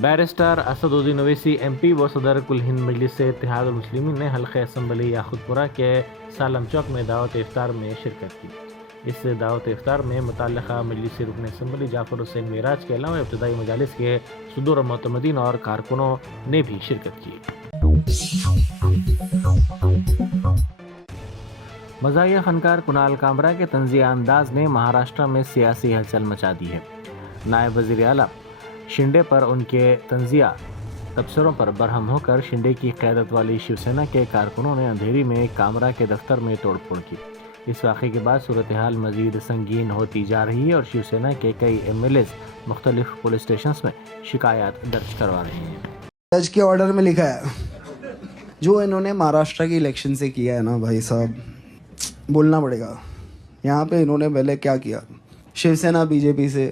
Barrister Asaduddin Owaisi MP व सदर कुल हिंद मजलिस से इत्तेहादुल मुस्लिमीन ने हल्के असम्बली याखुतपुरा के सालम चौक में दावत इफ्तार में शिरकत की। इस दावत इफ्तार में मुतल्लिका मजलिस रुकन असम्बली जाफर हुसैन मिराज के अलावा इब्तदाई मजालिस के सुदूर मोतमदीन और कारकुनों ने भी शिरकत की। मज़ाहिया फनकार कुणाल कामरा के तंज़िया अंदाज ने महाराष्ट्र में सियासी हलचल मचा दी है। नायब वज़ीर आला शिंदे पर उनके तंज़िया तबसरों पर बरहम होकर शिंदे की क़यादत वाली शिवसेना के कारकुनों ने अंधेरी में कामरा के दफ्तर में तोड़फोड़ की। इस वाक़े के बाद सूरत हाल मज़ीद संगीन होती जा रही है और शिवसेना के कई MLAs मुख्तलिफ पुलिस स्टेशन में शिकायत दर्ज करवा रहे हैं। जज के ऑर्डर में लिखा है जो इन्होंने महाराष्ट्र की इलेक्शन से किया है ना भाई साहब, बोलना पड़ेगा। यहाँ पे इन्होंने पहले क्या किया, शिवसेना BJP से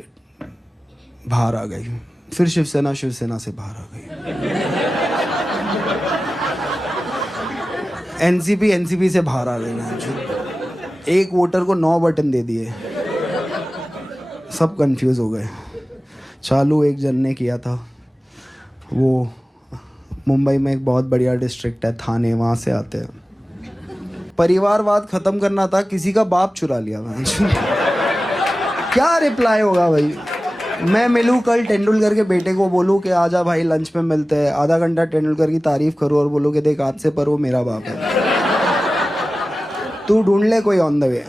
बाहर आ गई, फिर शिवसेना से बाहर आ गई, NCP से बाहर आ गई, एक वोटर को 9 बटन दे दिए, सब कंफ्यूज हो गए। चालू एक जन ने किया था, वो मुंबई में एक बहुत बढ़िया डिस्ट्रिक्ट है थाने, वहाँ से आते हैं। परिवारवाद खत्म करना था, किसी का बाप चुरा लिया। क्या रिप्लाई होगा भाई? मैं मिलूँ कल तेंदुलकर के बेटे को, बोलूँ कि आजा भाई लंच में मिलते हैं, आधा घंटा तेंदुलकर की तारीफ करूँ और बोलूँ कि देख आज से पर वो मेरा बाप है, तू ढूंढ ले कोई ऑन द वे।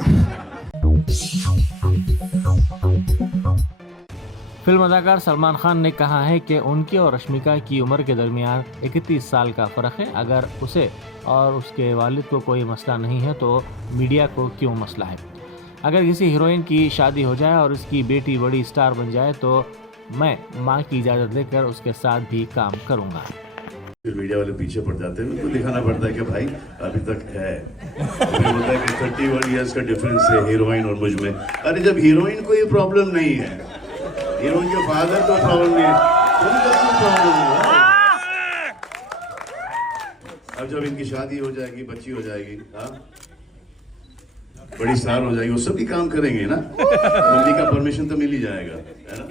फिल्म अदाकार सलमान खान ने कहा है कि उनकी और रश्मिका की उम्र के दरमियान 31 साल का फ़र्क है। अगर उसे और उसके वालिद को कोई मसला नहीं है तो मीडिया को क्यों मसला है। अगर किसी हीरोइन की शादी हो जाए और उसकी बेटी बड़ी स्टार बन जाए तो मैं माँ की इजाज़त लेकर उसके साथ भी काम करूँगा। फिर मीडिया वाले पीछे पड़ जाते हैं, उनको दिखाना पड़ता है कि भाई अभी तक है। मुझे होता है कि 31 ईयर्स का डिफरेंस है हीरोइन और मुझ में। अरे जब हीरोइन को ये प्रॉब्लम नहीं है, हीरोइन के फादर को प्रॉब्लम नहीं है, उनको क्यों प्रॉब्लम है? अब जब इनकी शादी हो जाएगी, बच्ची हो जाएगी, हाँ बड़ी स्टार हो जाएगी, वो सभी काम करेंगे ना, मम्मी का परमिशन तो मिल ही जाएगा, है ना।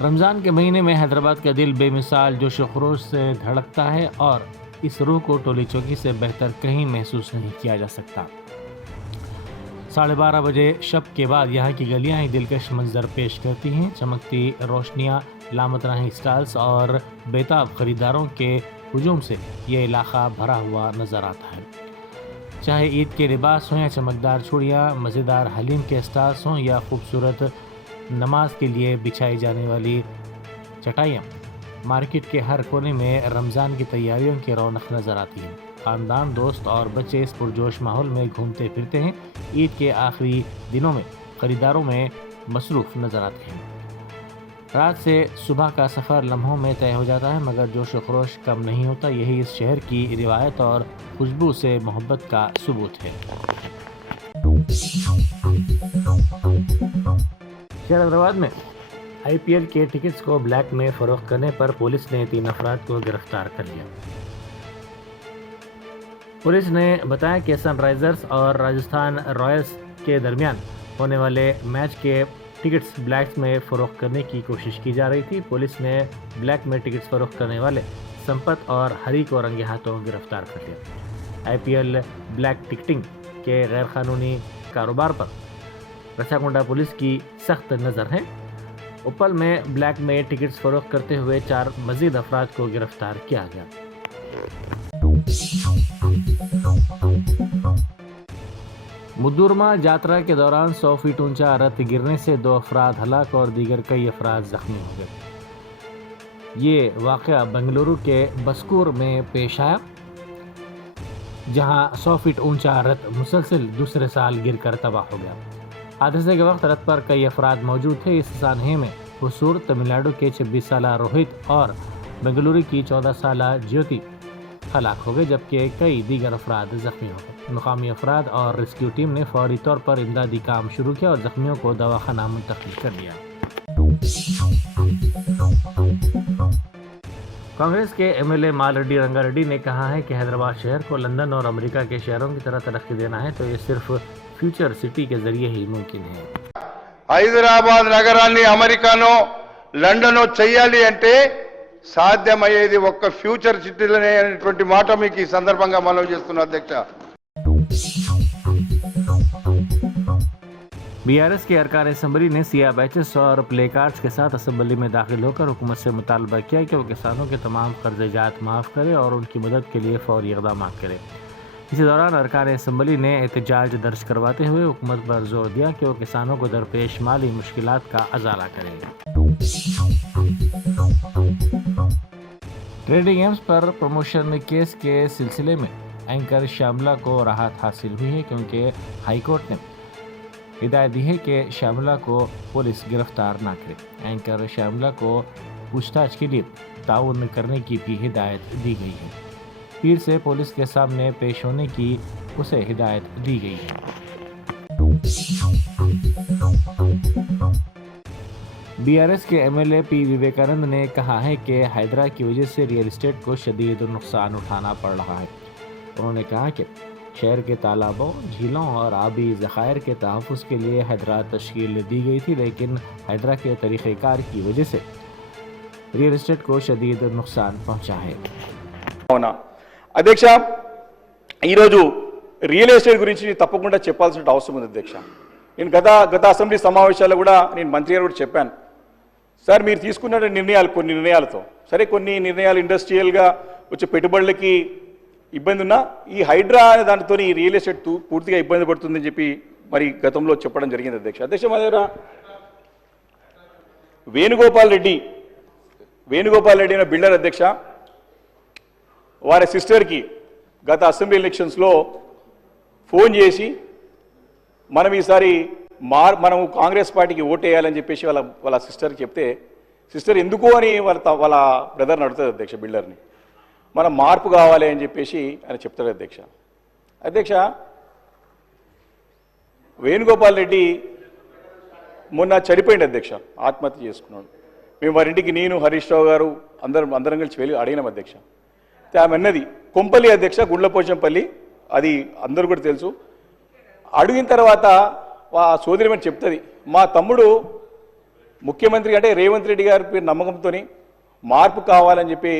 रमज़ान के महीने में हैदराबाद का दिल बेमिसाल जोश व खरोश से धड़कता है और इस रूह को टोली चौकी से बेहतर कहीं महसूस नहीं किया जा सकता। 12:30 बजे शब के बाद यहाँ की गलियाँ ही दिलकश मंजर पेश करती हैं। चमकती रोशनियाँ, लामतनाही स्टाल्स और बेताब खरीदारों के हुजूम से ये इलाका भरा हुआ नज़र आता है। चाहे ईद के लिबास हों या चमकदार चूड़ियाँ, मज़ेदार हलीम के स्टाल्स हों या खूबसूरत नमाज के लिए बिछाई जाने वाली चटाइयाँ, मार्केट के हर कोने में रमज़ान की तैयारियों की रौनक नज़र आती है। ख़ानदान, दोस्त और बच्चे इस पुरजोश माहौल में घूमते फिरते हैं। ईद के आखिरी दिनों में ख़रीदारों में मसरूफ़ नज़र आते हैं। रात से सुबह का सफ़र लम्हों में तय हो जाता है, मगर जोश व खरोश कम नहीं होता। यही इस शहर की रिवायत और खुशबू से मोहब्बत का सबूत है। शहर हैदराबाद में IPL के टिकट्स को ब्लैक में फ़रोख्त करने पर पुलिस ने 3 अफराद को गिरफ्तार कर लिया। पुलिस ने बताया कि सनराइज़र्स और राजस्थान रॉयल्स के दरमियान होने वाले मैच के टिकट्स ब्लैक में फ़रोख्त करने की कोशिश की जा रही थी। पुलिस ने ब्लैक में टिकट्स फ़रोख्त करने वाले संपत और हरी को रंगे हाथों गिरफ्तार कर लिया। IPL ब्लैक टिकटिंग के गैर कानूनी कारोबार पर रछाकुंडा पुलिस की सख्त नज़र है। उपल में ब्लैक में टिकट्स फ़रोख्त करते हुए 4 मज़ीद अफराद को गिरफ्तार किया गया। मुद्दुरमा यात्रा के दौरान 100 फीट ऊंचा रथ गिरने से 2 अफराद हलाक और दीगर कई अफराद जख्मी हो गए। ये वाक़या बेंगलुरु के बस्कूर में पेश आया, जहां 100 फीट ऊंचा रथ मुसलसल दूसरे साल गिरकर तबाह हो गया। हादसे के वक्त रथ पर कई अफराद मौजूद थे। इस सानहे में हुसूर तमिलनाडु के 26 साल रोहित और बेंगलुरु की 14 साल ज्योति हलाक हो गए, जबकि कई दीगर अफराद जख्मी हो गए। मुकामी अफराद और रेस्क्यू टीम ने फौरी तौर पर इमदादी काम शुरू किया और जख्मियों को दवाखाना मुंतकिल कर दिया। कांग्रेस के MLA मालरेड्डी रंगारेड्डी ने कहा है कि हैदराबाद शहर को लंदन और अमेरिका के शहरों की तरह तरक्की देना है तो ये सिर्फ फ्यूचर सिटी के जरिए ही मुमकिन है। హైదరాబాద్ నగరాన్ని అమెరికానో లండనో చేయాలి అంటే సాధ్యమయ్యేది ఒక్క ఫ్యూచర్ సిటీలోనే అనేటువంటి మాట మీకు ఈ సందర్భంగా మనవి చేస్తున్నా అధ్యక్ష. बीआरएस के अरकान असम्बली ने सिया बैचेस और प्ले कार्ड्स के साथ असम्बली में दाखिल होकर हुकूमत से मुतालबा किया कि वो किसानों के तमाम कर्ज जात माफ़ करे और उनकी मदद के लिए फौरी इक़दाम करे। इसी दौरान अरकान असम्बली ने एहतजाज दर्ज करवाते हुए हुकूमत पर जोर दिया कि वो किसानों को दरपेश माली मुश्किलात का अजाला करे। ट्रेडिंग एम्स पर प्रमोशन केस के सिलसिले में एंकर श्यामला को राहत हासिल हुई है क्योंकि हाईकोर्ट ने हिदायत दी है कि श्यामला को पुलिस गिरफ्तार न करे। एंकर श्यामला को पूछताछ के लिए ताउन करने की भी हिदायत दी गई है। पीर से पुलिस के सामने पेश होने की उसे हिदायत दी गई है। बीआरएस के एमएलए पी विवेकानंद ने कहा है कि हैदरा की वजह से रियल एस्टेट को शदीद नुकसान उठाना पड़ रहा है। उन्होंने कहा कि शहर के तालाबों, झीलों और आबी ज़खायर के तहफ़्फ़ुज़ के लिए हैदरा तश्कील दी गई थी, लेकिन हैदरा के तरीक़ेकार की वजह से रियल एस्टेट को शदीद नुकसान पहुँचा है। అవునా అధ్యక్ష, ఈరోజు రియల్ ఎస్టేట్ గురించి తప్పకుండా చెప్పాల్సిన అవసరం ఉంది అధ్యక్ష. నేను గత అసెంబ్లీ సమావేశాల్లో కూడా నేను మంత్రి గారు కూడా చెప్పాను, సార్ మీరు తీసుకున్న కొన్ని నిర్ణయాలతో సరే కొన్ని నిర్ణయాలు ఇండస్ట్రియల్గా వచ్చే పెట్టుబడులకి ఇబ్బంది ఉన్నా ఈ హైడ్రా అనే దానితో ఈ రియల్ ఎస్టేట్ పూర్తిగా ఇబ్బంది పడుతుందని చెప్పి మరి గతంలో చెప్పడం జరిగింది అధ్యక్ష. మా దగ్గర వేణుగోపాల్ రెడ్డి అనే బిల్డర్ అధ్యక్ష, వారి సిస్టర్కి గత అసెంబ్లీ ఎలక్షన్స్లో ఫోన్ చేసి మనం ఈసారి మనము కాంగ్రెస్ పార్టీకి ఓటేయాలని చెప్పేసి వాళ్ళ సిస్టర్కి చెప్తే, సిస్టర్ ఎందుకు అని వాళ్ళ బ్రదర్ని అడుగుతుంది అధ్యక్ష, బిల్డర్ని. మనం మార్పు కావాలి అని చెప్పేసి ఆయన చెప్తాడు అధ్యక్ష. వేణుగోపాల్ రెడ్డి మొన్న చనిపోయింది అధ్యక్ష, ఆత్మహత్య చేసుకున్నాడు. మేము వారింటికి నేను, హరీష్ రావు గారు అందరం కలిసి వెళ్ళి అడిగినాం అధ్యక్ష. ఆమె అన్నది కొంపల్లి అధ్యక్ష, గుండ్లపోచంపల్లి, అది అందరూ కూడా తెలుసు. అడిగిన తర్వాత ఆ సోదరిమని చెప్తుంది, మా తమ్ముడు ముఖ్యమంత్రి అంటే రేవంత్ రెడ్డి గారి పేరు నమ్మకంతో మార్పు కావాలని చెప్పి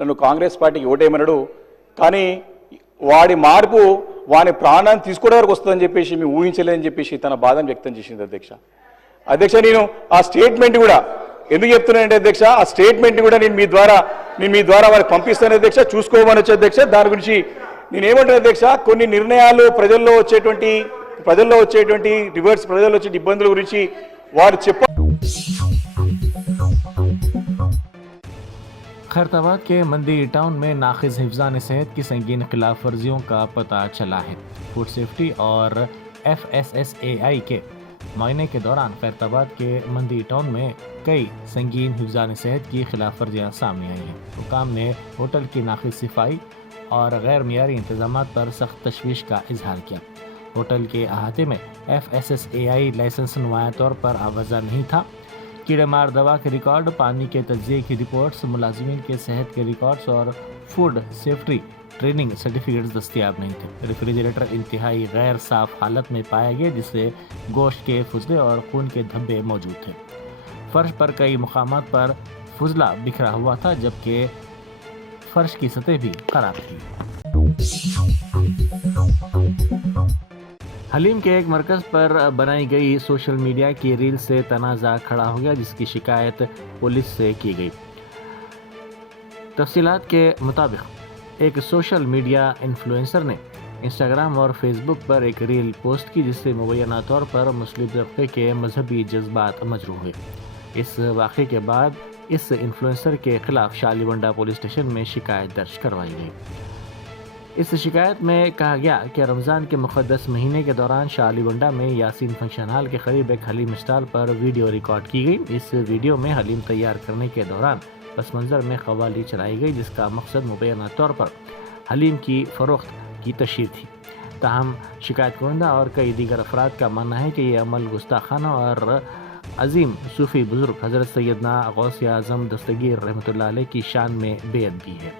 నన్ను కాంగ్రెస్ పార్టీకి ఓటేయమన్నాడు, కానీ వాడి మార్పు వాని ప్రాణాన్ని తీసుకోవడం వరకు వస్తుందని చెప్పేసి మేము ఊహించలేదని చెప్పేసి తన బాధను వ్యక్తం చేసింది అధ్యక్ష. నేను ఆ స్టేట్మెంట్ కూడా ఎందుకు చెప్తున్నానంటే అధ్యక్ష, ఆ స్టేట్మెంట్ కూడా నేను మీ ద్వారా వారికి పంపిస్తాను అధ్యక్ష, చూసుకోమని వచ్చే అధ్యక్ష. దాని గురించి నేనేమంటాను అధ్యక్ష, కొన్ని నిర్ణయాలు ప్రజల్లో వచ్చేటువంటి ప్రజల్లో వచ్చే ఇబ్బందుల గురించి వారు खैरताबाद के मंदी टाउन में नाखिज हिफ्ज़ान सेहत की संगीन खिलाफ वर्जियों का पता चला है। फूड सेफ्टी और FSSAI के मायने के दौरान खैरताबाद के मंदी टाउन में कई संगीन हिफ्ज़ान सेहत की खिलाफ वर्जियाँ सामने आई हैं। हुकाम ने होटल की नाखिज सफाई और गैर मियारी इंतजामात पर सख्त तशवीश का इजहार किया। होटल के अहाते में FSSAI लाइसेंस नुमाया तौर पर आवाज़ा नहीं था। कीड़ेमार दवा के रिकॉर्ड, पानी के तज्जिए की रिपोर्ट्स, मुलाजिमीन के सेहत के रिकॉर्ड्स और फूड सेफ्टी ट्रेनिंग सर्टिफिकेट्स दस्तियाब नहीं थे। रेफ्रिजरेटर इंतहाई गैर साफ हालत में पाया गया, जिससे गोश्त के फुजले और खून के धब्बे मौजूद थे। फर्श पर कई मुकामात पर फुजला बिखरा हुआ था, जबकि फर्श की सतह भी खराब थी। हलीम के एक मरकज़ पर बनाई गई सोशल मीडिया की रील से तनाज़ा खड़ा हो गया, जिसकी शिकायत पुलिस से की गई। तफसीलात के मुताबिक एक सोशल मीडिया इन्फ्लुएंसर ने इंस्टाग्राम और फेसबुक पर एक रील पोस्ट की, जिससे मुबैना तौर पर मुस्लिम तबके के मजहबी जज्बात मजरूह हुए। इस वाक़े के बाद इस इन्फ्लुएंसर के खिलाफ शालीबंडा पुलिस स्टेशन में शिकायत दर्ज करवाई गई। इस शिकायत में कहा गया कि रमज़ान के मुक़द्दस महीने के दौरान शालीबंडा में यासीन फंक्शन हॉल के करीब एक हलीम स्टॉल पर वीडियो रिकॉर्ड की गई। इस वीडियो में हलीम तैयार करने के दौरान पस मंज़र में क़वाली चलाई गई, जिसका मकसद मुबैना तौर पर हलीम की फ़रोख्त की तशहीर थी। ताहम शिकायत कुंदा और कई दीगर अफराद का मानना है कि यह अमल गुस्ताखाना और अजीम सूफ़ी बुज़ुर्ग हज़रत सैयदना गौस आज़म दस्तगीर रहमतुल्लाह अलैह की शान में बेअदबी है।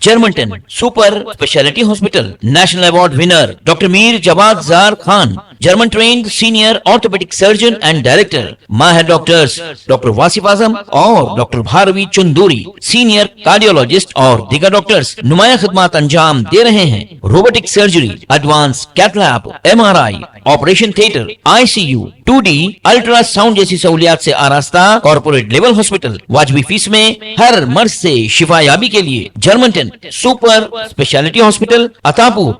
Germantown Super Speciality Hospital. National Award winner Dr. Mir Jawad Zar Khan, German trained senior orthopedic surgeon and director. Mahir doctors Dr. Wasif Azam और Dr. Bharvi Chunduri, senior cardiologist और दीगर डॉक्टर्स नुमाया खिदमत अंजाम दे रहे हैं. Robotic surgery, advance cath lab, MRI, operation theatre, ICU, 2D ultrasound जैसी सहूलियात से आरास्ता कॉर्पोरेट लेवल हॉस्पिटल. वाजबी फीस में हर मर्ज से शिफायाबी के लिए Germanten super speciality hospital, Attapur.